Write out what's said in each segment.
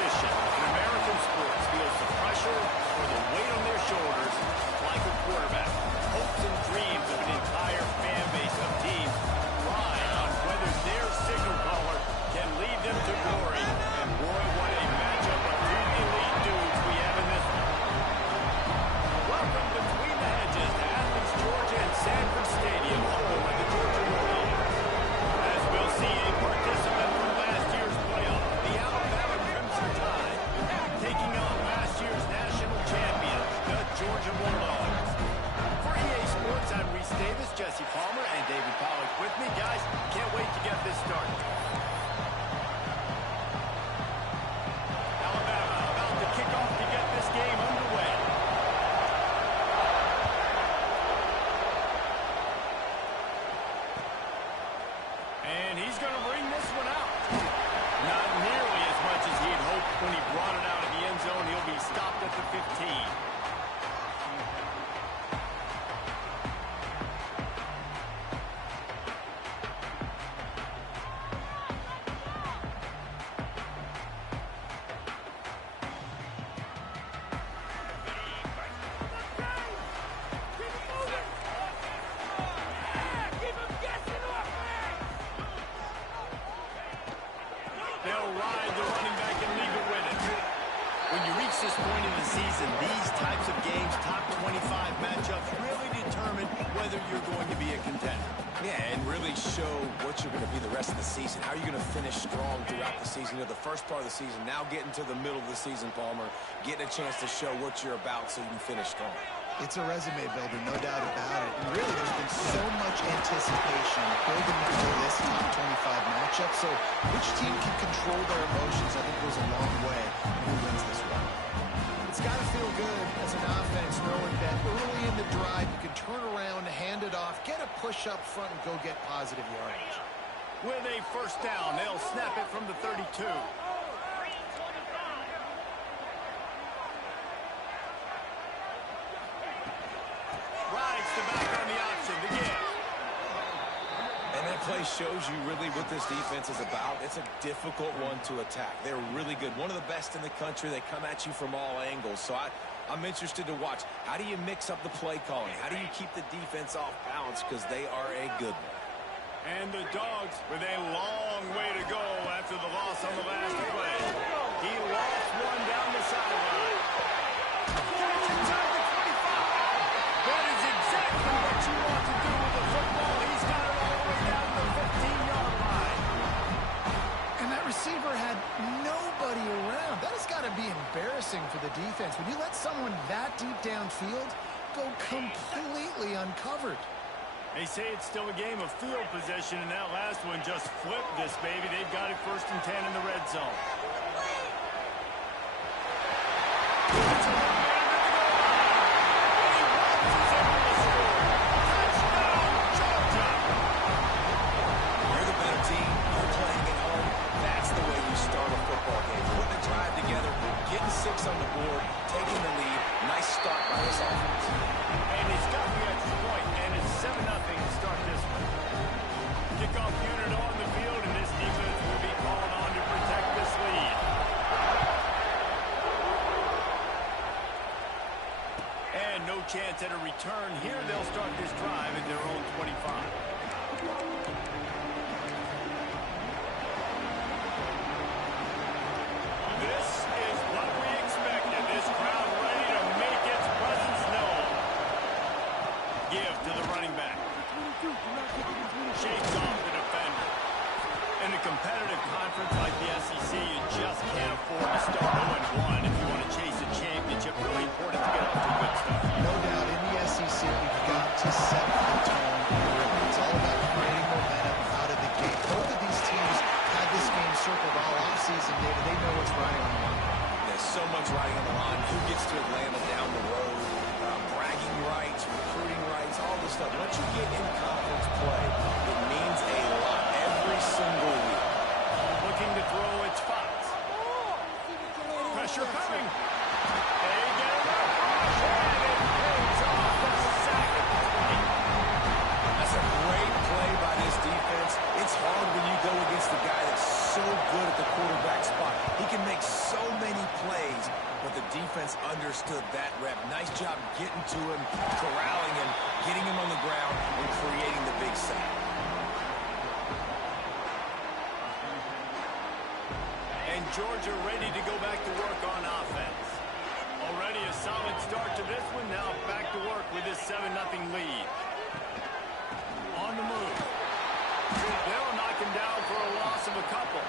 position in American sports feels the pressure or the weight on their shoulders like a quarterback. Hopes and dreams of an entire fan base of teams ride on whether their signal caller can lead them to glory. And boy, what a matchup of two elite dudes we have in this one. Welcome between the hedges to Athens, Georgia and Sanford Stadium, home of the Georgia Warriors. As we'll see a participant from last year's playoff, the Alabama Crimson Tide, taking on last year's national champion, the Georgia Bulldogs. For EA Sports, I'm Reese Davis, Jesse Palmer, and David Pollack with me. Guys, can't wait to get this started. Alabama about to kick off to get this game underway. And he's going to bring this one out. Not nearly as much as he had hoped when he brought it out of the end zone. He'll be stopped at the 15. They'll ride the running back and leave it with it. When you reach this point in the season, these types of games, top 25 matchups, really determine whether you're going to be a contender. Yeah, and really show what you're going to be the rest of the season. How are you going to finish strong throughout the season? You know, the first part of the season, now getting to the middle of the season, Palmer, getting a chance to show what you're about so you can finish strong. It's a resume builder, no doubt about it. And really, there's been so much anticipation building up to this top 25 matchup. So which team can control their emotions, I think, goes a long way in who wins this one. It's got to feel good as an offense knowing that early in the drive, you can turn around, hand it off, get a push up front, and go get positive yardage. With a first down, they'll snap it from the 32. Rides the back on the option, the give. And that play shows you really what this defense is about. It's a difficult one to attack. They're really good. One of the best in the country. They come at you from all angles. So I'm interested to watch. How do you mix up the play calling? How do you keep the defense off balance? Because they are a good one. And the Dogs with a long way to go after the loss on the last play. He lost one down the sideline. Catch inside the 25. That is exactly what you want to do with the football. He's got it all the way down to the 15-yard line. And that receiver had nobody around. That has got to be embarrassing for the defense. When you let someone that deep downfield go completely uncovered. They say it's still a game of field possession, and that last one just flipped this baby. They've got it 1st and 10 in the red zone. It's a You're the better team. You're playing at home. That's the way you start a football game. Putting a drive together, getting 6 on the board, taking the lead. Nice start by this offense. And he's got the extra point, and it's 7-0 to start this one. Kickoff unit on the field, and this defense will be called on to protect this lead. And no chance at a return here. They'll start this drive at their own 25. This is what we expected. This crowd ready to make its presence known. Give to the running back. Shakes off the defender. In a competitive conference like the SEC, you just can't afford to start 0-1 if you want to chase a championship. Really important to get off to a good start. No doubt, in the SEC, we've got to set the tone early. It's all about creating momentum out of the gate. Both of these teams had this game circled all offseason, David. They know what's riding on the line. There's so much riding on the line. Who gets to Atlanta down the road? Bragging rights, recruiting rights, all this stuff. Once you get in conference play, it means a lot every single week. Looking to throw, it's Fox. Pressure coming. They get it up. And it pays off the sack at the 20. That's a great play by this defense. It's hard when you go against the guy that's so good at the quarterback spot. He can make so many plays, but the defense understood that rep. Nice job getting to him, corralling him, getting him on the ground, and creating the big sack. And Georgia ready to go back to work on offense. Already a solid start to this one. Now back to work with this 7-0 lead. On the move. They'll knock him down for a loss of a couple.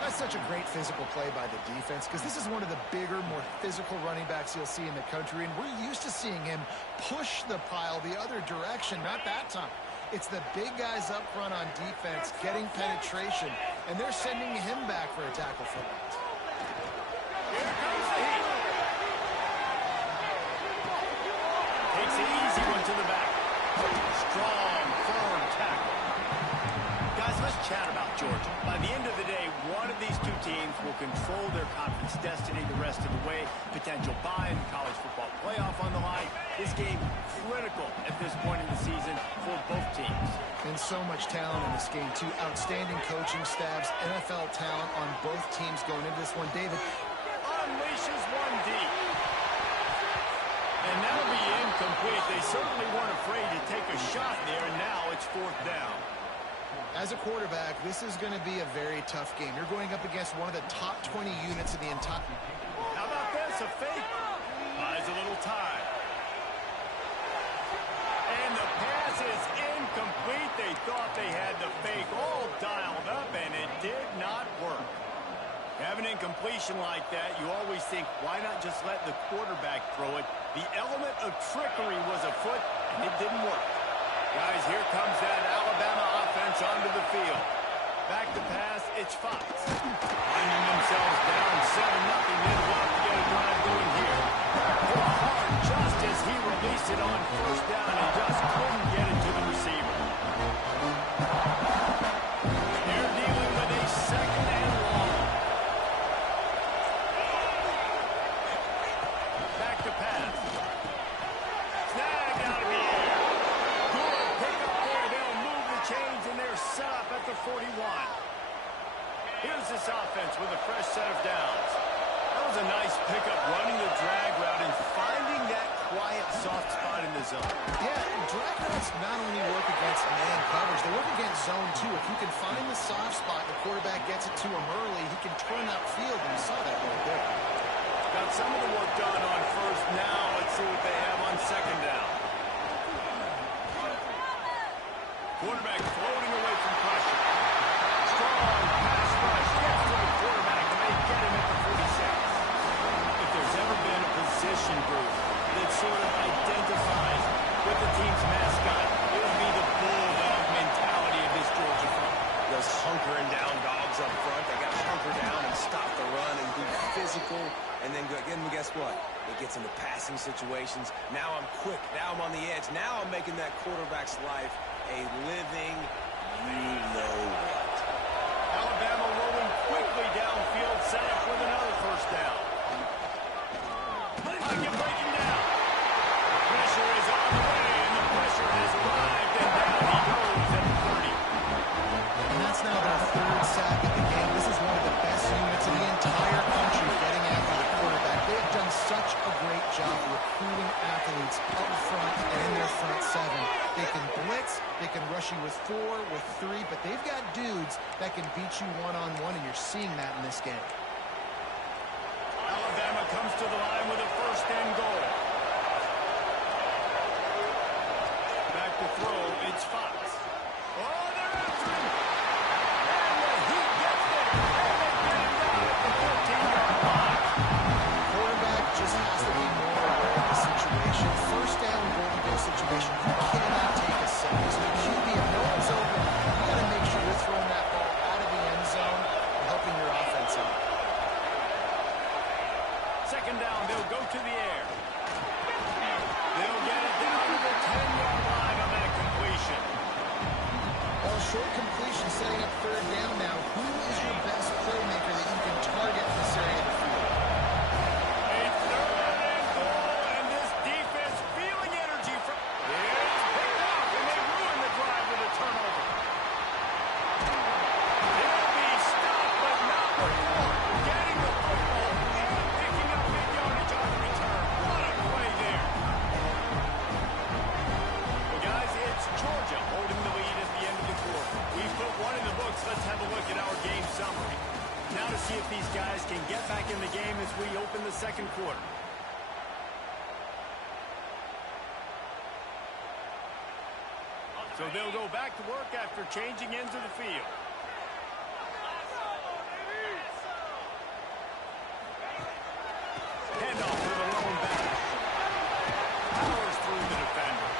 That's such a great physical play by the defense because this is one of the bigger, more physical running backs you'll see in the country, and we're used to seeing him push the pile the other direction. Not that time. It's the big guys up front on defense getting penetration, and they're sending him back for a tackle for that. Here comes the heat. Takes the easy one to the back. Strong, firm tackle. Guys, let's chat about Georgia. By the end of the day, one of these two teams will control their conference destiny the rest of the way. Potential bye in the college football playoff on the line. This game critical at this point in the season for both teams. And so much talent in this game, too. Outstanding coaching staffs, NFL talent on both teams going into this one. David unleashes one deep. And that'll be incomplete. They certainly weren't afraid to take a shot there, and now it's 4th down. As a quarterback, this is going to be a very tough game. You're going up against one of the top 20 units in the entire... How about this? A fake. Buys a little time. And the pass is incomplete. They thought they had the fake all dialed up, and it did not work. Have an incompletion like that, you always think, why not just let the quarterback throw it? The element of trickery was afoot, and it didn't work. Guys, here comes that Alabama offense onto the field. Back to pass, it's Fox. Finding themselves down 7-0, they'd love to get a drive going here. Hit hard just as he released it on 1st down and just couldn't get it to the receiver. They're dealing with a 2nd and long. Back to pass. Snagged out of the air. Good pick up there. They'll move the chains, and they're set up at the 41. Here's this offense with a fresh set of downs. That was a nice pickup, running the drag route and finding that quiet, soft spot in the zone. Yeah, drag routes not only work against man coverage, they work against zone too. If you can find the soft spot, the quarterback gets it to him early, he can turn upfield, and you saw that right there. Got some of the work done on 1st. Now let's see what they have on 2nd down. Quarterback floating away from pressure. Strong pass rush gets to the quarterback, and they get him at the 46. If there's ever been a position group that sort of identifies with the team's mascot, it would be the bulldog mentality of this Georgia front. Those hunkering down dogs up front, they got to hunker down and stop the run and be physical. And then guess what? It gets into passing situations. Now I'm quick. Now I'm on the edge. Now I'm making that quarterback's life a living you-know-what. Alabama rolling quickly downfield, set up with another 1st down. Pocket breaking down. Pressure is on the way, and the pressure has arrived, and down he goes at the 30. And that's now their 3rd sack of the game. This is one of the best units in the entire country getting after the quarterback. They have done such a great job recruiting athletes up front and in their front 7. They can blitz, they can rush you with 4, with 3, but they've got dudes that can beat you one-on-one, and you're seeing that in this game. Alabama comes to the line with a 1st and goal. Back to throw, it's Fox. Oh, they're after him! And the Heat gets there! And they get him down at the 14-yard line. Quarterback just has to be more aware of the situation. 1st down, golden goal situation. You cannot take a sack. As the QB, if no one's open, you got to make sure you're throwing that ball out of the end zone and helping your offense out. 2nd down, they'll go to the air. They'll get it down to the 10-yard line on that completion. Well, short completion setting up 3rd down now. Who is your best playmaker that you can target in this area of the field? A 3rd and goal, and this defense feeling energy from... It's picked off, and they ruin the drive with a turnover. They'll be we open the second quarter. So they'll go back to work after changing ends of the field. Handoff to the lone back. Powers through the defender.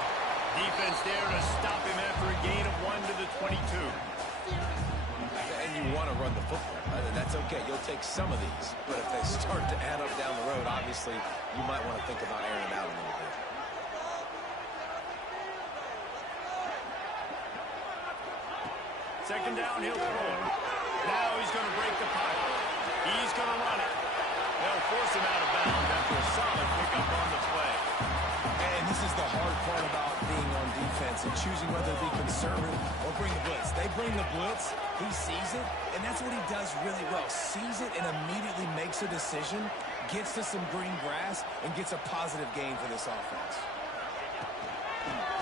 Defense there to stop him after a gain of 1 to the 22. And you want to run the football. That's okay. You'll take some of these. But if they start to add up down the road, obviously, you might want to think about airing it out a little bit. Second down, he'll throw it. Now he's going to break the pocket. He's going to run it. They'll force him out of bounds after a solid pickup on the play. And this is the hard part about being on defense and choosing whether to be conservative or bring the blitz. They bring the blitz, he sees it, and that's what he does really well. Sees it and immediately makes a decision, gets to some green grass, and gets a positive gain for this offense.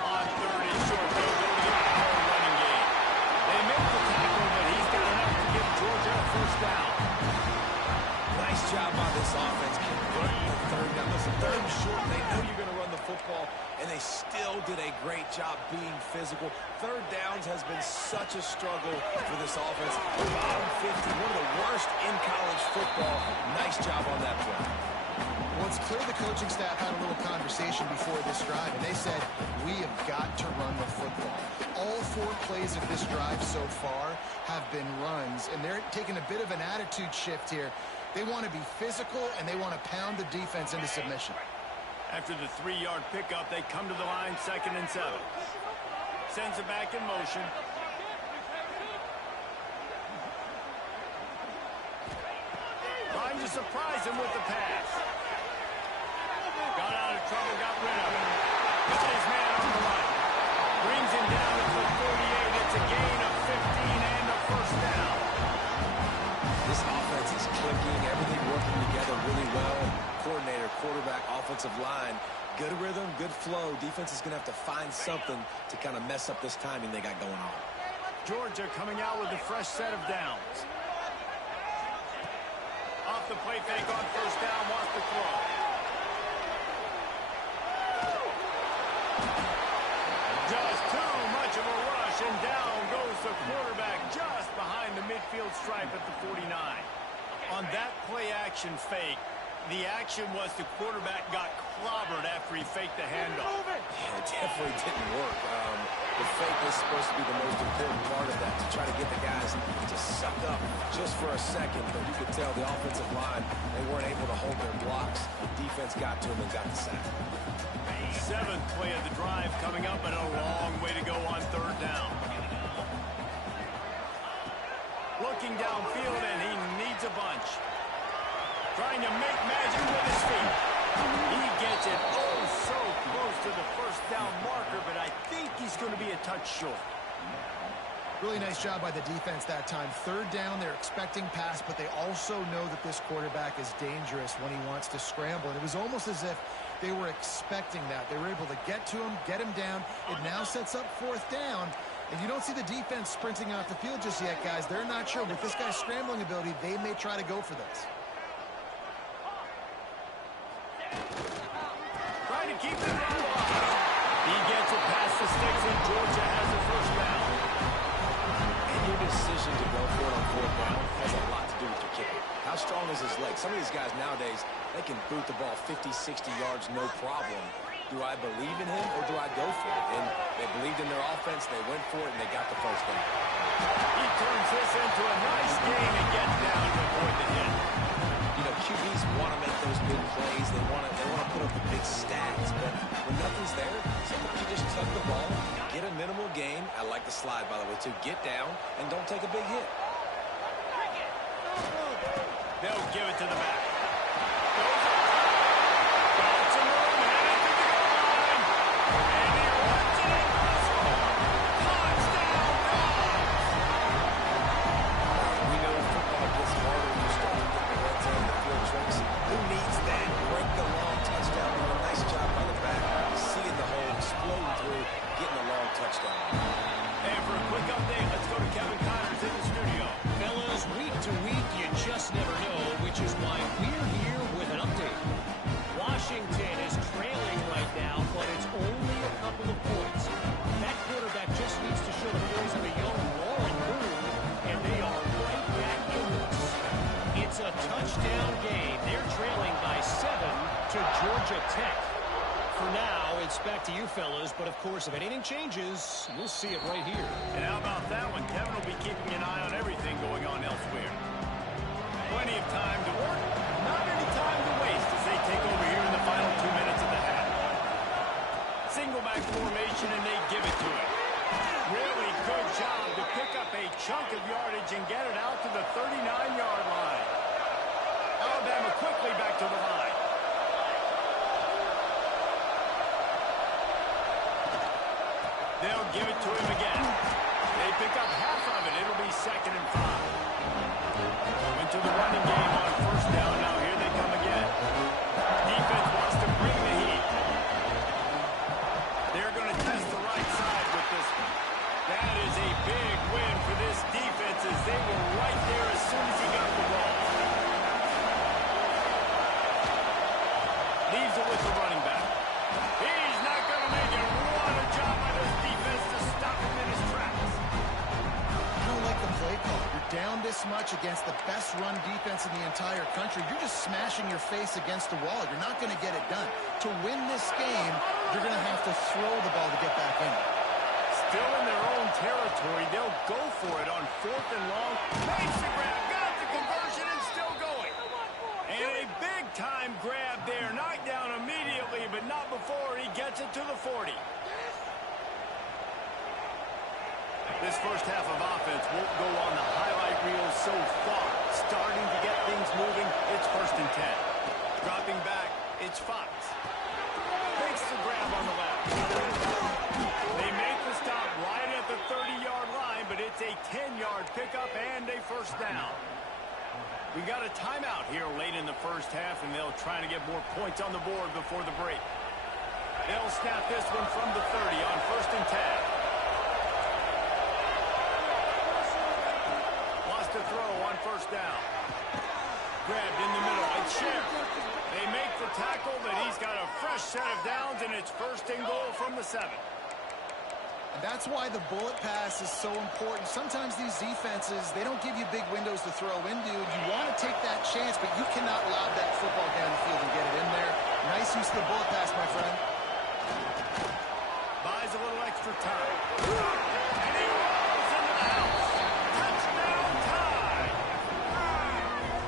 On third and short, they'll go to the running game. They make the tackle, but he's got enough to give Georgia a first down. Nice job by this offense converting the third down. Listen, third and short, they know you're going to run the football, and they still did a great job being physical. Third downs has been such a struggle for this offense. Bottom 50, one of the worst in college football. Nice job on that play. Well, it's clear the coaching staff had a little conversation before this drive, and they said, we have got to run the football. All 4 plays of this drive so far have been runs, and they're taking a bit of an attitude shift here. They want to be physical, and they want to pound the defense into submission. After the 3-yard pickup, they come to the line, 2nd and 7. Sends it back in motion. Trying to surprise him with the pass. Got out of trouble, got rid of him. Got his man on the right. Brings him down at the 48. It's a gain of 15 and a first down. This offense is clicking, everything working together really well. Coordinator, quarterback, offensive line, good rhythm, good flow. Defense is going to have to find something to kind of mess up this timing they got going on. Georgia coming out with a fresh set of downs. Off the play fake on first down, wants to throw. Just too much of a rush, and down goes the quarterback just behind the midfield stripe at the 49. On that play action fake, the action was the quarterback got clobbered after he faked the handoff. Yeah, it definitely didn't work. The fake is supposed to be the most important part of that, to try to get the guys to suck up just for a second. But you could tell the offensive line, they weren't able to hold their blocks. The defense got to them and got the sack. 7th play of the drive coming up, and a long way to go on third down. Looking downfield, and he needs a bunch. Trying to make magic with his feet. He gets it so close to the first down marker, but I think he's going to be a touch short. Really nice job by the defense that time. Third down, they're expecting pass, but they also know that this quarterback is dangerous when he wants to scramble. And it was almost as if they were expecting that. They were able to get to him, get him down. It now sets up 4th down. If you don't see the defense sprinting off the field just yet, guys, they're not sure. With this guy's scrambling ability, they may try to go for this. Trying to keep it alive. He gets it past the sticks, and Georgia has the first down. And your decision to go for it on 4th down has a lot to do with your kicker. How strong is his leg? Some of these guys nowadays, they can boot the ball 50, 60 yards, no problem. Do I believe in him, or do I go for it? And they believed in their offense, they went for it, and they got the first down. He turns this into a nice gain and gets down to avoid the hit. You know, QBs want to make those big plays. They want to put up the big stats, but when nothing's there, sometimes you just tuck the ball, get a minimal gain. I like the slide, by the way, too. Get down and don't take a big hit. They'll give it to the back. Got some room, headed to the goal line. And he runs it into the score. Touchdown, Dogs! We know football gets harder when you start to get the red zone, the field tricks. Who needs that? Break the long touchdown. A nice job by the back. Seeing the hole, exploding through, getting a long touchdown. And for a quick update, let's go to Kevin Connors in the studio. Fellas, week to week, you just never know, which is why we to Georgia Tech. For now, it's back to you fellas, but of course, if anything changes, you'll see it right here. And how about that one? Kevin will be keeping an eye on everything going on elsewhere. Plenty of time to work, not any time to waste as they take over here in the final 2 minutes of the half. Single back formation, and they give it to him. Really good job to pick up a chunk of yardage and get it out to the 39-yard line. Alabama quickly back to the line. They'll give it to him again. They pick up half of it. It'll be 2nd and 5. Into the running game on 1st down. Now here they come again. Defense wants to bring the heat. They're going to test the right side with this one. That is a big win for this defense as they were right there as soon as he got the ball. Leaves it with the running back. He's not going to make it. What a job by this defense to stop him in his tracks. I don't like the play call. You're down this much against the best run defense in the entire country. You're just smashing your face against the wall. You're not going to get it done. To win this game, you're going to have to throw the ball to get back in. Still in their own territory. They'll go for it on 4th and long. Makes the grab. Got the conversion and still going. And a big-time grab there. Knocked down immediately, but not before he gets it to the 40. This first half of offense won't go on the highlight reel so far. Starting to get things moving, it's 1st and 10. Dropping back, it's Fox. Makes the grab on the left. They make the stop right at the 30-yard line, but it's a 10-yard pickup and a 1st down. We got a timeout here late in the first half, and they'll try to get more points on the board before the break. They'll snap this one from the 30 on 1st and 10. To throw on 1st down. Grabbed in the middle. It's Scherf. They make the tackle, but he's got a fresh set of downs, and it's 1st and goal from the 7. And that's why the bullet pass is so important. Sometimes these defenses, they don't give you big windows to throw into. You want to take that chance, but you cannot lob that football down the field and get it in there. Nice use of the bullet pass, my friend. Buys a little extra time. And he rolls into the house. Touchdown time.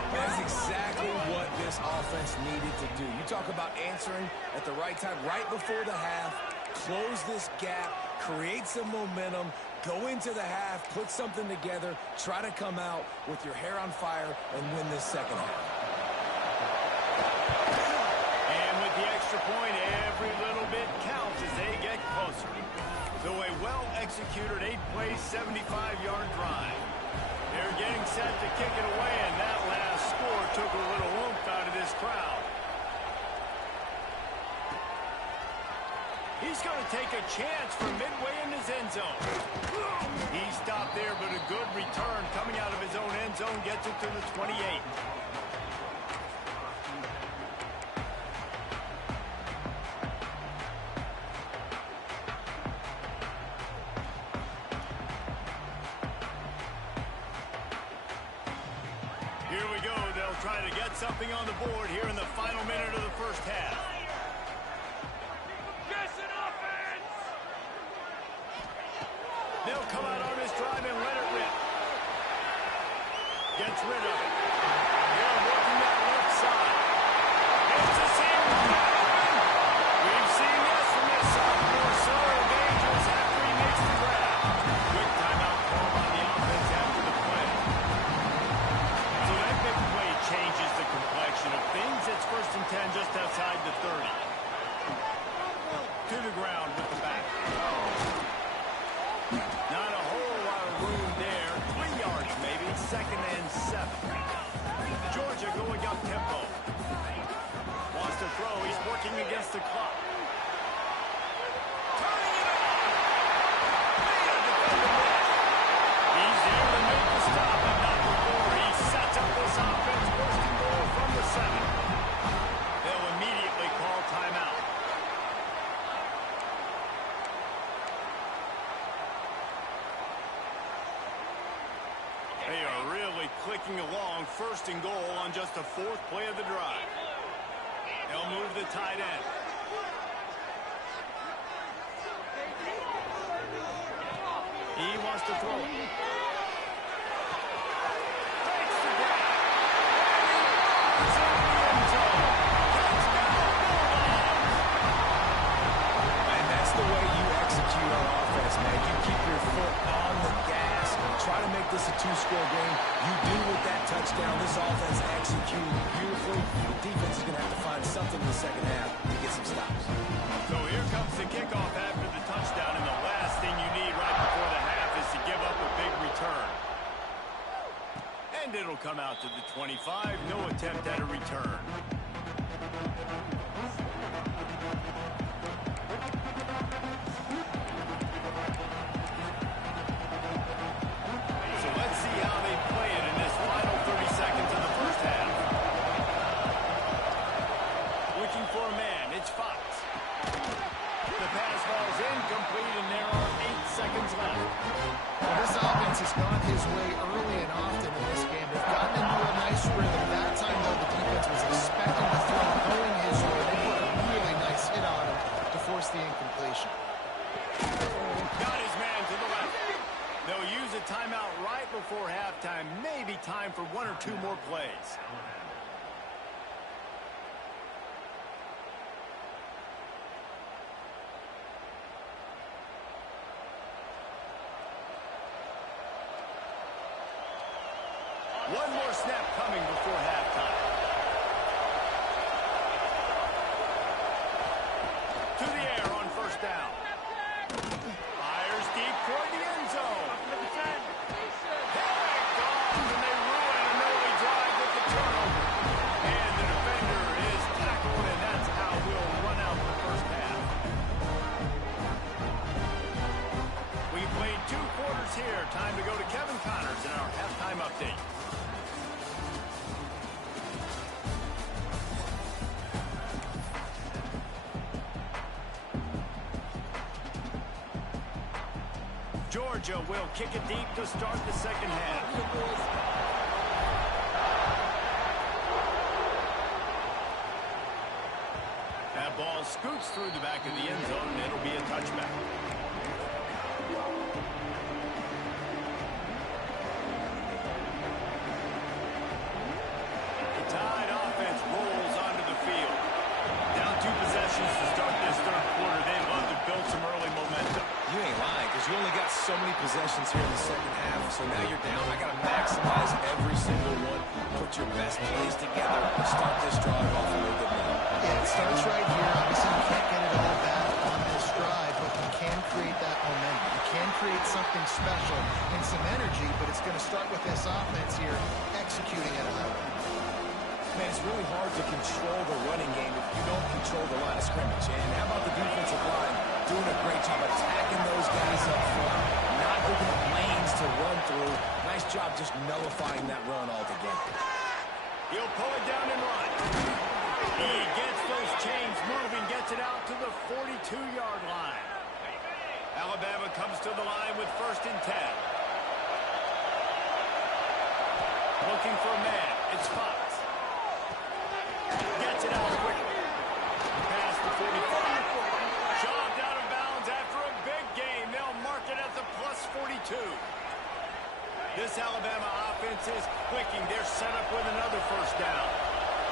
That's exactly what this offense needed to do. You talk about answering at the right time, right before the half, close this gap, create some momentum, go into the half, put something together, try to come out with your hair on fire and win this second half. And with the extra point, every little bit counts as they get closer. So a well-executed 8-play, 75-yard drive. They're getting set to kick it away, and that last score took a little oomph out of this crowd. He's going to take a chance from midway in his end zone. He stopped there, but a good return coming out of his own end zone gets it to the 28. Here we go. They'll try to get something on the board here in the final minute of the first half. They'll come out on this drive and let it rip. Gets rid of it. They're working that left side. It's a single. We've seen this from this sophomore. So dangerous after he makes the grab. Quick timeout call on the offense after the play. So that big play changes the complexion of things. It's 1st and 10 just outside the 30. To the ground with the back. Not a whole lot of room there. 3 yards maybe. 2nd and 7. Georgia going up tempo. Wants to throw. He's working against the clock. Turning it on. He's there to make the stop, but not before he sets up this offense. 1st and goal from the 7. They'll immediately call timeout. They are really clicking along. 1st and goal on just the 4th play of the drive. They'll move the tight end. He wants to throw it. Takes the grab. It's in the end zone. Touchdown, Bulldogs. And that's the way you execute on offense, man. You keep your foot on the gas and try to make this a two-score game. You do with that touchdown. This offense executed beautifully. The defense is going to have to find something in the second half to get some stops. So here comes the kickoff after the touchdown, and the last thing you need right before the half is to give up a big return. And it'll come out to the 25. No attempt at a return. So let's see how they play it in this final 30 seconds of the first half. Looking for a man. It's Fox. The pass falls incomplete, and there are 8 seconds left. Well, this offense has gone his way early and often in this game. They've gotten into a nice rhythm. That time, though, the defense was expecting the throw going his way. They put a really nice hit on him to force the incompletion. Got his man to the left. They'll use a timeout right before halftime. Maybe time for 1 or 2 more plays. One more snap coming before halftime. To the air on first down. Fires deep toward the end zone. There it goes, and they ruin an early drive with the turnover. And the defender is tackled, and that's how we'll run out the first half. We played 2 quarters here. Time to go to Kevin Connors in our halftime update. Georgia will kick it deep to start the second half. That ball scoots through the back of the end zone, and it'll be a touchback. The Tide offense rolls onto the field. Down 2 possessions to start this third quarter. They love to build some early momentum. You ain't lying, because you only got so many possessions here in the second half, so now you're down. I got to maximize every single one. Put your best plays together. Start this drive off on a good note. Yeah, it starts right here. Obviously, you can't get it all back on this drive, but you can create that momentum. You can create something special and some energy, but it's going to start with this offense here executing at a high level. Man, it's really hard to control the running game if you don't control the line of scrimmage. And how about the defensive line doing a great job attacking those guys up front, not opening up lanes to run through. Nice job just nullifying that run altogether. He'll pull it down and run. He gets those chains moving, gets it out to the 42-yard line. Alabama comes to the line with 1st and 10. Looking for a man. It's Fox. Gets it out quickly. Pass to 45. Shoved out of bounds after a big game. They'll mark it at the +42. This Alabama offense is clicking. They're set up with another first down.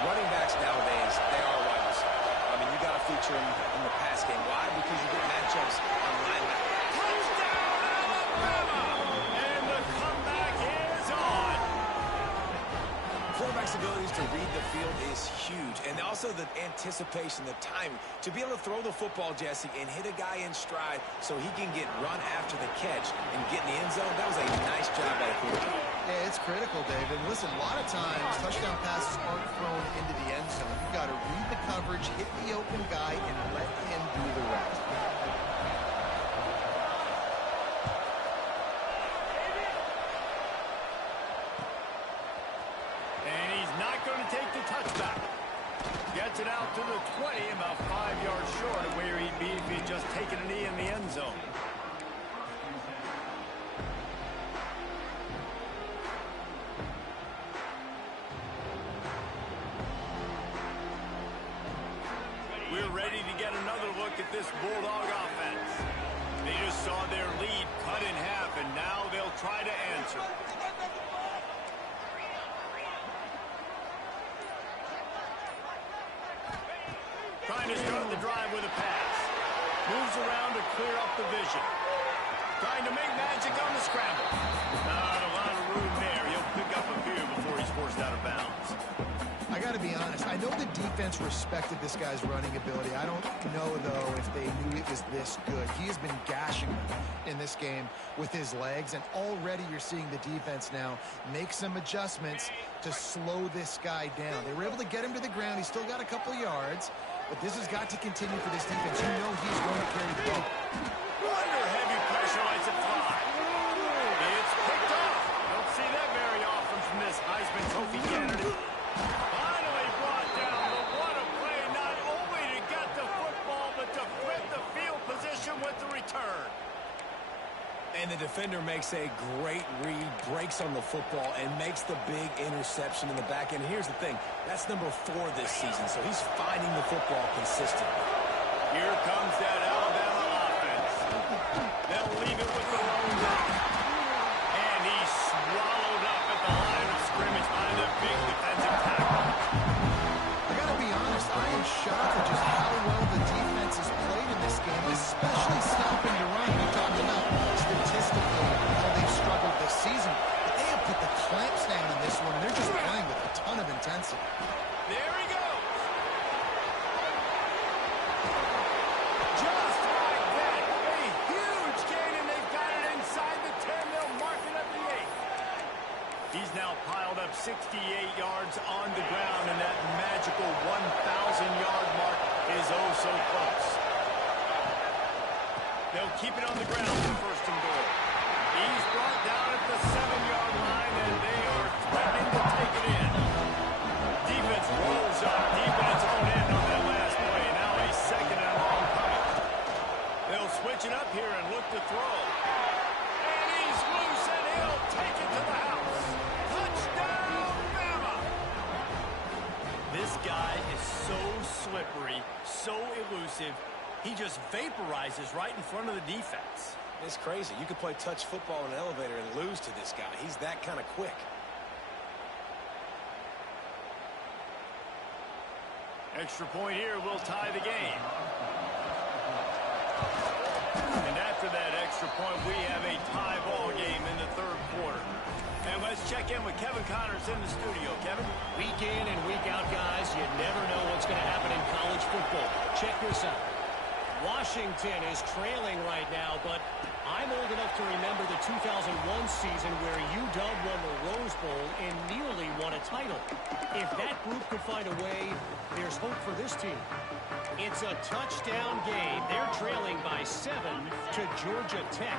Running backs nowadays, they are winners. I mean, you got to feature them in the pass game. Why? Because you get matchups on linebacker. Touchdown, Alabama! And the comeback is on. Quarterback's abilities to read the field is huge, and also the anticipation, the timing. To be able to throw the football, Jesse, and hit a guy in stride so he can get run after the catch and get in the end zone, that was a nice job by the quarterback. Yeah, it's critical, David. Listen, a lot of times touchdown passes aren't thrown into the end zone. You've got to read the coverage, hit the open guy, and let him do the rest. And he's not going to take the touchback. Gets it out to the 20, about 5 yards short of where he'd be if he'd just taken a knee in the end zone. look at this Bulldog offense. They just saw their lead cut in half, and now they'll try to answer. Trying to start the drive with a pass. Moves around to clear up the vision. Trying to make magic on the scramble. Not a lot of room there. He'll pick up a few before he's forced out of bounds. I got to be honest. I know the defense respected this guy's running ability. I don't know, though, if they knew it was this good. He has been gashing them in this game with his legs, and already you're seeing the defense now make some adjustments to slow this guy down. They were able to get him to the ground. He's still got a couple yards, but this has got to continue for this defense. You know he's going to carry the ball. Under heavy pressure lets it fly. It's picked off. Don't see that very often from this Heisman Trophy candidate. Finally brought down, but what a play, not only to get the football, but to flip the field position with the return. And the defender makes a great read, breaks on the football, and makes the big interception in the back end. Here's the thing. That's number 4 this season, so he's finding the football consistently. Here comes that Alabama offense. They'll leave it with the lone rock. And he's swallowed up at the line of scrimmage by the big defensive tackle. I got to be honest, I am shocked at just how well the defense has played in this game, especially stopping the run. We talked about statistically how they've struggled this season, but they have put the clamps down in this one, and they're just playing with a ton of intensity. There he goes. Just like that. A huge gain, and they've got it inside the 10. They'll mark it at the 8. He's now piled up 68 yards on the ground, and that magical 1,000-yard mark is oh so close. They'll keep it on the ground for first and goal. He's brought down at the 7-yard line, and they are threatening to take it in. Defense rolls up deep in its own end on that last play. Now a second and long coming. They'll switch it up here and look to throw. And he's loose, and he'll take it to the house. Touchdown, Bama! This guy is so slippery, so elusive. He just vaporizes right in front of the defense. It's crazy. You could play touch football in an elevator and lose to this guy. He's that kind of quick. Extra point here will tie the game. And after that extra point, we have a tie ball game in the third quarter. And let's check in with Kevin Connors in the studio. Kevin? Week in and week out, guys, you never know what's going to happen in college football. Check this out. Washington is trailing right now, but I'm old enough to remember the 2001 season where UW won the Rose Bowl and nearly won a title. If that group could find a way, there's hope for this team. It's a touchdown game. They're trailing by 7 to Georgia Tech.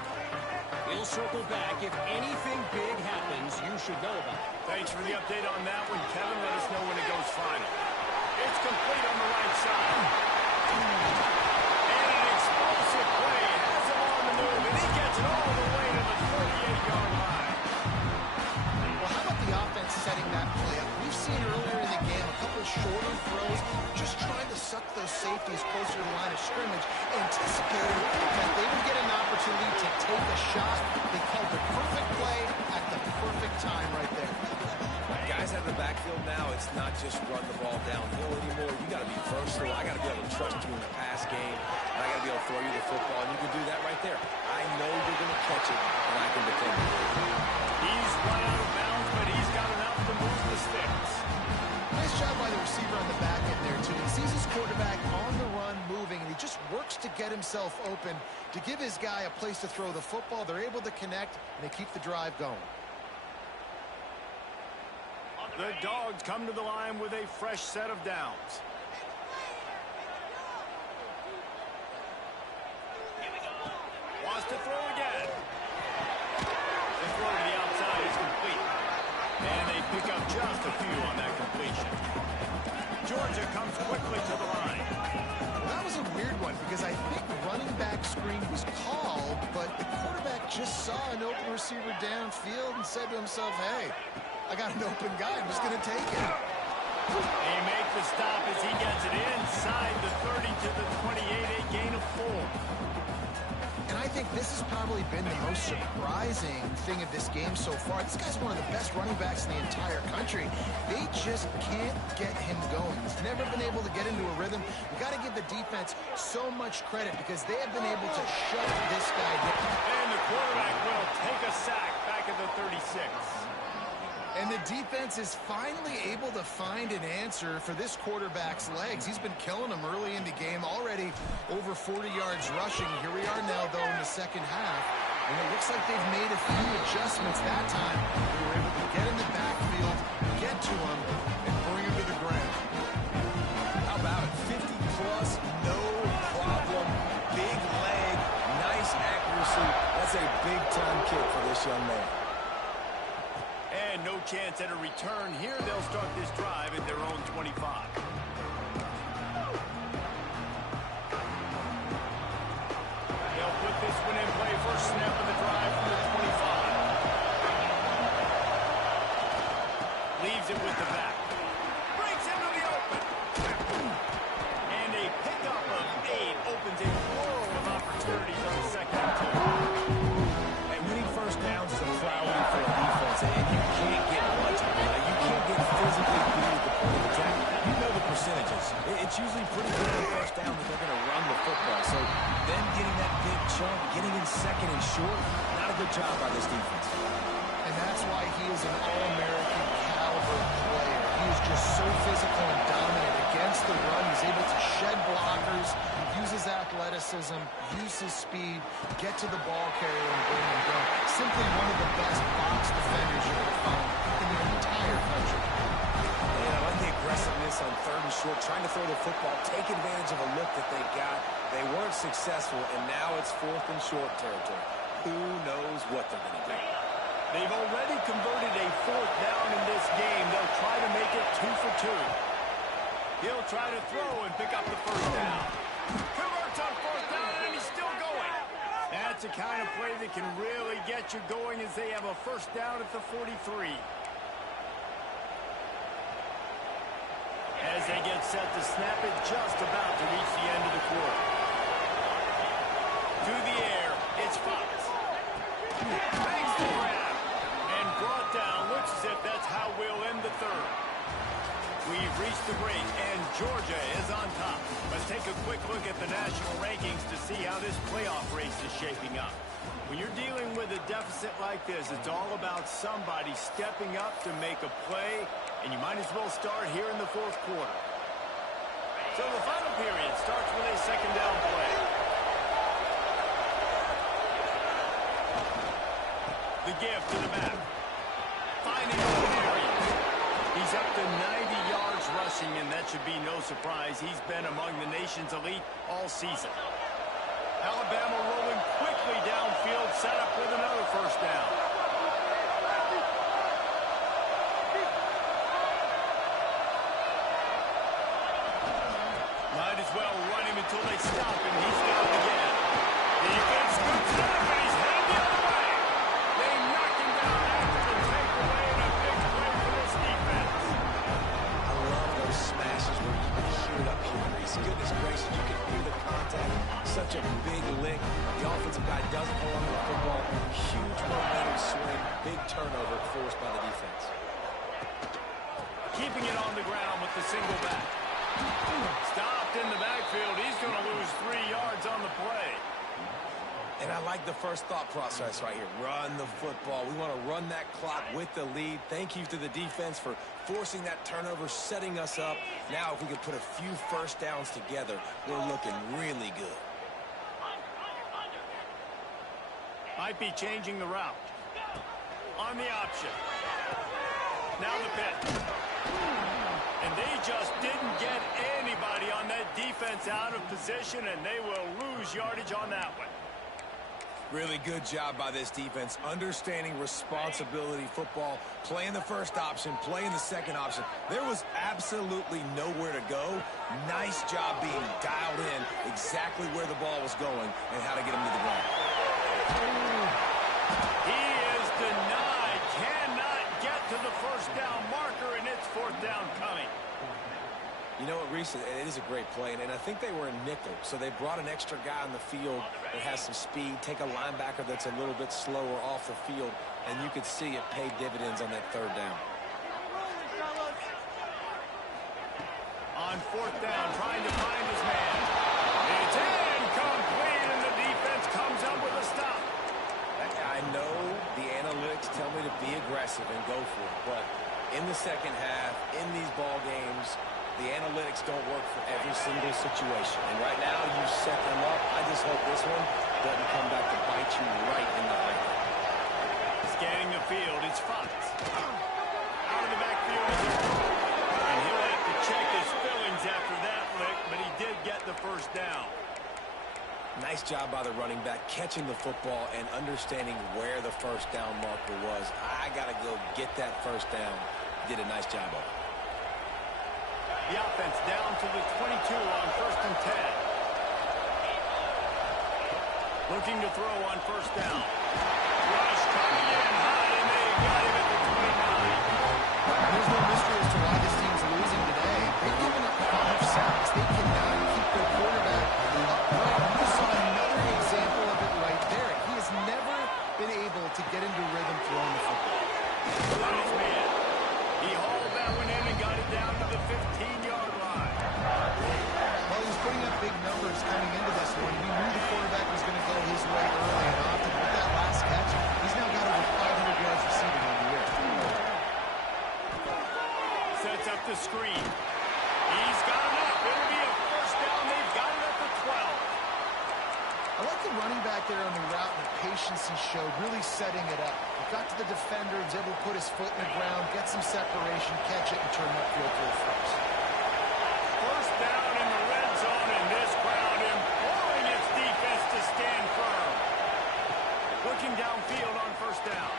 We'll circle back. If anything big happens, you should know about it. Thanks for the update on that one, Kevin. Let us know when it goes final. It's complete on the right side. And an explosive play has him on the move, and he gets it all the way to the 48-yard line. Well, how about the offense setting that play up? We've seen earlier in the game a couple shorter throws, just trying to suck those safeties closer to the line of scrimmage, anticipating that they would get an opportunity to take a shot. They called the perfect play at the perfect time right there. Guys out of the backfield now, it's not just run the ball downhill anymore. You got to be versatile. I got to be able to trust you in the pass game, and I got to be able to throw you the football, and you can do that right there. I know you're going to catch it, and I can defend it. He's run out of bounds, but he's got enough to move the sticks. Nice job by the receiver on the back end there, too. He sees his quarterback on the run moving, and he just works to get himself open to give his guy a place to throw the football. They're able to connect, and they keep the drive going. The Dogs come to the line with a fresh set of downs. Wants to throw again. The throw to the outside is complete. And they pick up just a few on that completion. Georgia comes quickly to the line. Well, that was a weird one because I think the running back screen was called, but the quarterback just saw an open receiver downfield and said to himself, hey, I got an open guy. I'm just going to take it. They make the stop as he gets it inside the 30 to the 28. A gain think this has probably been the most surprising thing of this game so far. This guy's one of the best running backs in the entire country. They just can't get him going. He's never been able to get into a rhythm. We got to give the defense so much credit because they have been able to shut this guy down. And the quarterback will take a sack back at the 36. And the defense is finally able to find an answer for this quarterback's legs. He's been killing them early in the game, already over 40 yards rushing. Here we are now, though, in the second half. And it looks like they've made a few adjustments that time. They were able to get in the backfield, get to him, and bring him to the ground. How about it? 50-plus, no problem. Big leg, nice accuracy. That's a big-time kick for this young man. And no chance at a return here. They'll start this drive at their own 25. They'll put this one in play. First snap of the drive from the 25. Leaves it with the back. Breaks into the open. And a pickup of 8 opens a world of opportunities on second and 2. And winning first downs is a priority for a defense, and you can't get much of it. You can't get physically beat at the point of attack. You know the percentages. It's usually pretty good on first down that they're going to run the football. So them getting that big chunk, getting in second and short, not a good job by this defense. And that's why he is an All-American caliber player. He is just so physical and dominant against the run. He's able to shed blockers, use his athleticism, use his speed, get to the ball carrier and bring him down. Simply one of the best box defenders you're going to find in the entire country. And I like the aggressiveness on third and short, trying to throw the football, take advantage of a look that they got. They weren't successful, and now it's fourth and short territory. Who knows what they're going to do? They've already converted a fourth down in this game. They'll try to make it 2 for 2. He'll try to throw and pick up the first down. Converts on fourth down, and he's still going. That's the kind of play that can really get you going as they have a first down at the 43. As they get set to snap it, just about to reach the end of the quarter. To the air, it's Fox. Makes the grab. And brought down. Looks as if that's how we'll end the third. We've reached the break, and Georgia is on top. Let's take a quick look at the national rankings to see how this playoff race is shaping up. When you're dealing with a deficit like this, it's all about somebody stepping up to make a play, and you might as well start here in the fourth quarter. So the final period starts with a second down play. The give to the back. Finding open areas. He's up to 90 yards rushing, and that should be no surprise. He's been among the nation's elite all season. Alabama rolling quickly downfield, set up with another first down. Might as well run him until they stop him. He's got it again. Defense scoops it up, and he's headed the other way. They knock him down after the takeaway, and a big play for this defense. I love those smashes where you can hear it up here, Reese. Goodness gracious, you can hear the contact. Such a big lick. The offensive guy doesn't hold on to the football. Huge momentum swing. Big turnover forced by the defense. Keeping it on the ground with the single back. Stopped in the backfield. He's going to lose 3 yards on the play. And I like the first thought process right here. Run the football. We want to run that clock with the lead. Thank you to the defense for forcing that turnover, setting us up. Now, if we could put a few first downs together, we're looking really good. Might be changing the route. On the option. Now the pitch. And they just didn't get anybody on that defense out of position, and they will lose yardage on that one. Really good job by this defense, understanding responsibility football, playing the first option, playing the second option. There was absolutely nowhere to go. Nice job being dialed in exactly where the ball was going and how to get him to the ground. He is denied, cannot get to the first down marker, and it's fourth down coming. You know what, Reese, it is a great play, and I think they were in nickel, so they brought an extra guy on the field that has some speed, take a linebacker that's a little bit slower off the field, and you could see it paid dividends on that third down. On fourth down, trying to find his man. It's incomplete, and the defense comes up with a stop. I know the analytics tell me to be aggressive and go for it, but in the second half, in these ball games, the analytics don't work for every single situation. And right now, you set them up. I just hope this one doesn't come back to bite you right in the eye. Scanning the field, it's Fox. Out of the backfield is and he'll have to check his fillings after that lick, but he did get the first down. Nice job by the running back, catching the football and understanding where the first down marker was. I got to go get that first down. Did a nice job of it. The offense down to the 22 on first and 10. Looking to throw on first down. Rush coming in high, and they got him at the 29. There's no mystery as to why this team's losing today. They've given up 5 sacks. They cannot keep their quarterback upright. You saw another example of it right there. He has never been able to get into rhythm throwing the football. On his man. He hauled that one in and got it down to the 15-yard line. Well, he was putting up big numbers coming into this one. He knew the quarterback was going to go his way early and often. With that last catch, he's now got over 500 yards receiving on the year. Sets up the screen. He's got enough. It'll be a first down. They've got it at the 12. I like the running back there on the route and the patience he showed, really setting it up. He got to the defender, was able to put his foot in the ground, get some separation, catch it, and turn that field for a first. First down in the red zone, and this crowd imploring its defense to stand firm. Looking downfield on first down.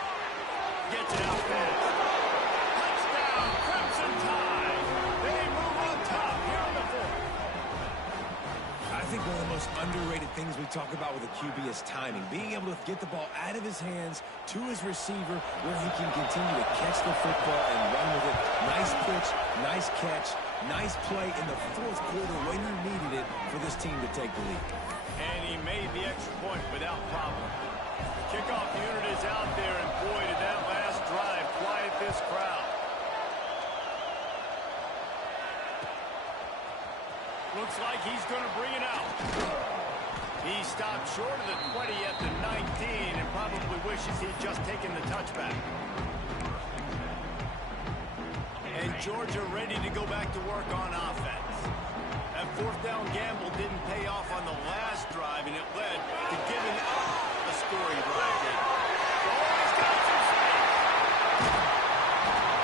Gets it out fast. Touchdown, Crimson Tide. They move on top here in the fourth. I think one of the most underrated things we talk about with a QB is timing. Being able to get the ball out of his hands to his receiver where he can continue to catch the football and run with it. Nice pitch, nice catch, nice play in the fourth quarter when you needed it for this team to take the lead. And he made the extra point without problem. The kickoff unit is out there, and boy, did that last drive quiet this crowd. Looks like he's going to bring it out. He stopped short of the 20 at the 19 and probably wishes he'd just taken the touchback. And Georgia ready to go back to work on offense. That fourth down gamble didn't pay off on the last drive, and it led to giving up a scoring drive. Oh, he's got some space.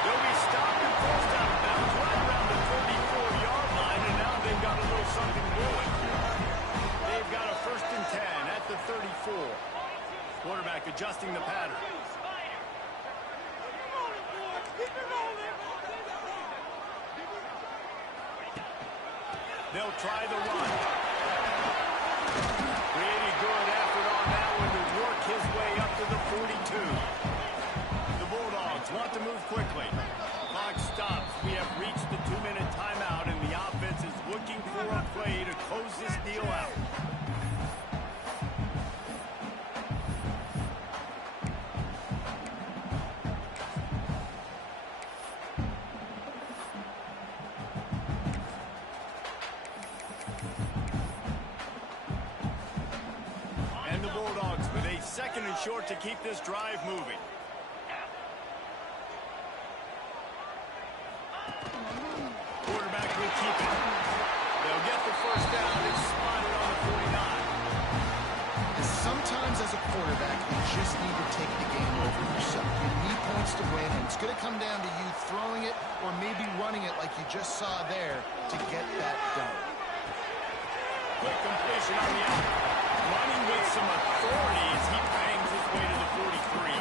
They'll be stopped and forced out of bounds right around the 34-yard line, and now they've got a little something brewing. They've got a first and 10 at the 34. Quarterback adjusting the pattern. They'll try the run. Pretty good effort on that one to work his way up to the 42. The Bulldogs want to move quickly. Clock stops. We have reached the 2-minute timeout, and the offense is looking for a play to close this deal out. Second and short to keep this drive moving. Quarterback will keep it. They'll get the first down. It's spotted on the 49. Sometimes as a quarterback, you just need to take the game over yourself. You need points to win, and it's going to come down to you throwing it or maybe running it like you just saw there to get that done. Quick completion on the out. Running with some authority as he bangs his way to the 43.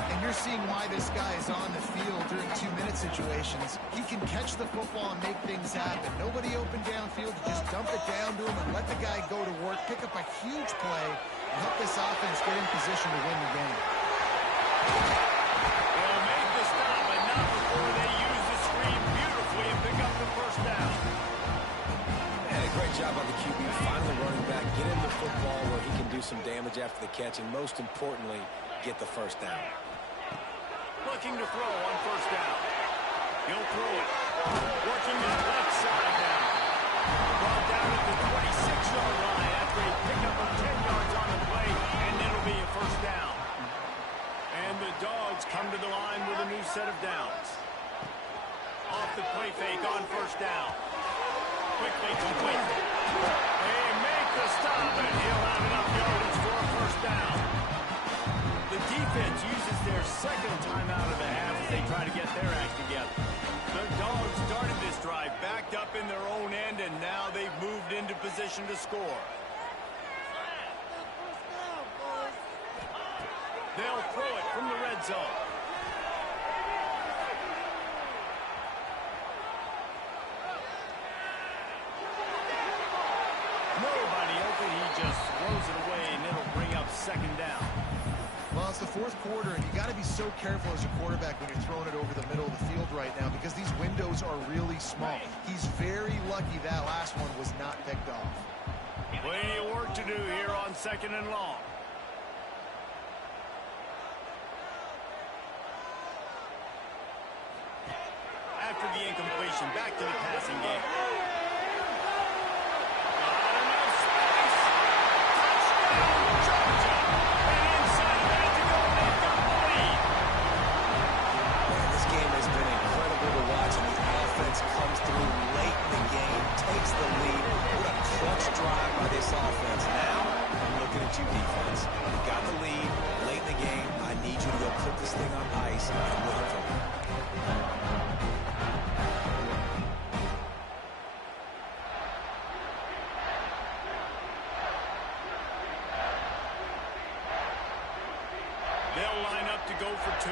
And you're seeing why this guy is on the field during 2-minute situations. He can catch the football and make things happen. Nobody open downfield. You just dump it down to him and let the guy go to work, pick up a huge play, and help this offense get in position to win the game. They'll make the stop, but not before they use the screen beautifully and pick up the first down. football where he can do some damage after the catch and, most importantly, get the first down. Looking to throw on first down. He'll throw it. Working that left side now. Brought down at the 26-yard line after a pickup of 10 yards on the play, and it'll be a first down. And the Dogs come to the line with a new set of downs. Off the play fake on first down. Quickly complete. They make the stop, and he'll have enough yardage for a first down. The defense uses their second timeout of the half as they try to get their act together. The Dogs started this drive backed up in their own end, and now they've moved into position to score. They'll throw it from the red zone. Nobody open. He just throws it away, and it'll bring up second down. Well, it's the fourth quarter, and you got to be so careful as a quarterback when you're throwing it over the middle of the field right now because these windows are really small. He's very lucky that last one was not picked off. Plenty of work to do here on second and long. After the incompletion, back to the passing game. Got enough space. Touchdown, Georgia. And inside of that to go, they've got the lead. Man, this game has been incredible to watch, and the offense comes through late in the game, takes the lead. What a clutch drive by this offense. Now, I'm looking at you, defense. You got the lead late in the game. I need you to go put this thing on ice and win it from here. They'll line up to go for two.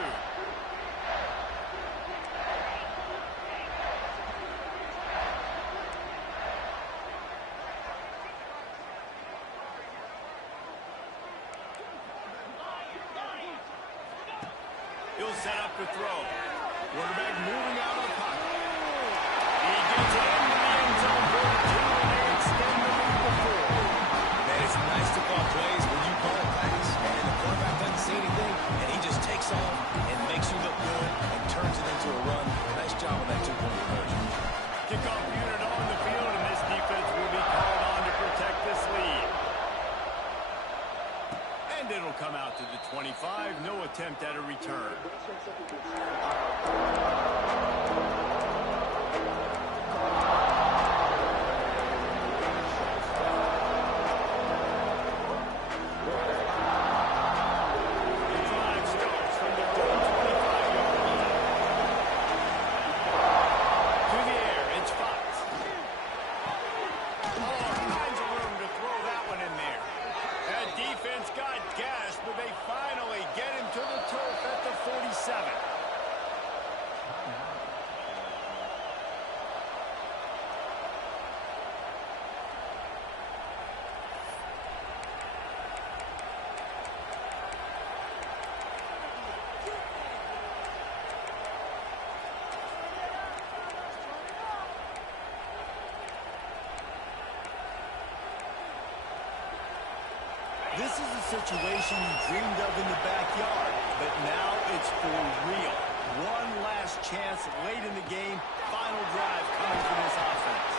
He'll set up to throw. Quarterback moving out of the pocket. He gets it into the end zone for the two, and they extend the lead to four. Man, it's nice to call plays when you call a pass, and the quarterback doesn't see anything, and he just takes off and makes you look good and turns it into a run. Nice job on that two-point conversion. Kickoff unit on the field, and this defense will be called on to protect this lead. And it'll come out to the 25. No attempt at a return. This is a situation you dreamed of in the backyard, but now it's for real. One last chance late in the game, final drive coming from this offense.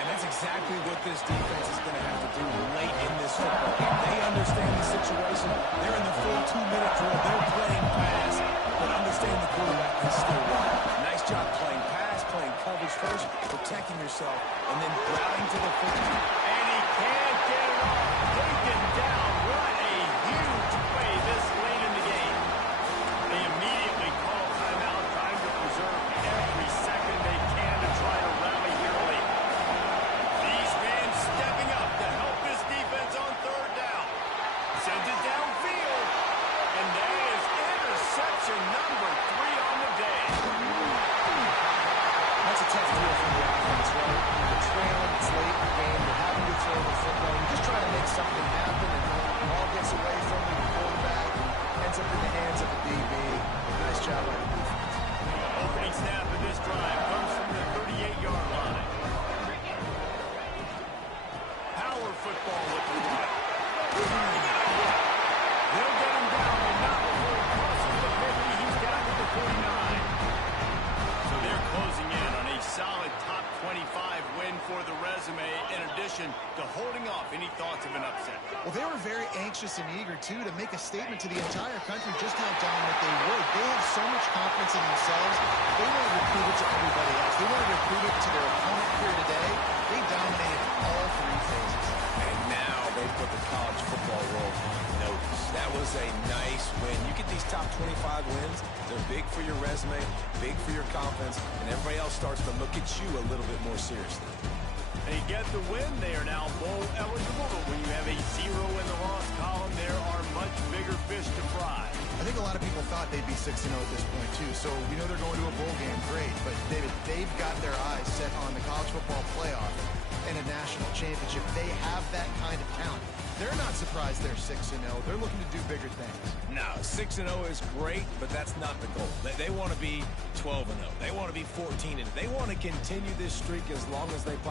And that's exactly what this defense is going to have to do late in this football game. They understand the situation. They're in the full 2-minute drill. They're playing pass, but understand the quarterback can still run. Nice job playing pass, playing coverage first, protecting yourself, and then routing to the football. And he can't get it off. Taken down. What a huge play this late in the game. They immediately call timeout, trying to preserve every second they can to try to rally here late. These men stepping up to help this defense on third down. Sends it downfield. And that is interception number 3 on the day. That's a tough deal for the offense, right? You're trailing, it's late in the game, you're having to throw the football, you're just trying to make something for the resume in addition to holding off any thoughts of an upset. Well, they were very anxious and eager, too, to make a statement to the entire country just how dominant they were. They have so much confidence in themselves. They wanted to prove it to everybody else. They wanted to prove it to their opponent here today. They dominated all three phases. And now they put the college football world on notice. That was a nice win. You get these top 25 wins, they're big for your resume, big for your confidence, and everybody else starts to look at you a little bit more seriously. They get the win. They are now bowl eligible, but when you have a 0 in the loss column, there are much bigger fish to fry. I think a lot of people thought they'd be 6-0 at this point, too. So we know they're going to a bowl game. Great. But, David, they've got their eyes set on the college football playoff and a national championship. They have that kind of talent. They're not surprised they're 6-0. They're looking to do bigger things. No, 6-0 is great, but that's not the goal. They want to be 12-0. They want to be 14-0. They want to continue this streak as long as they possibly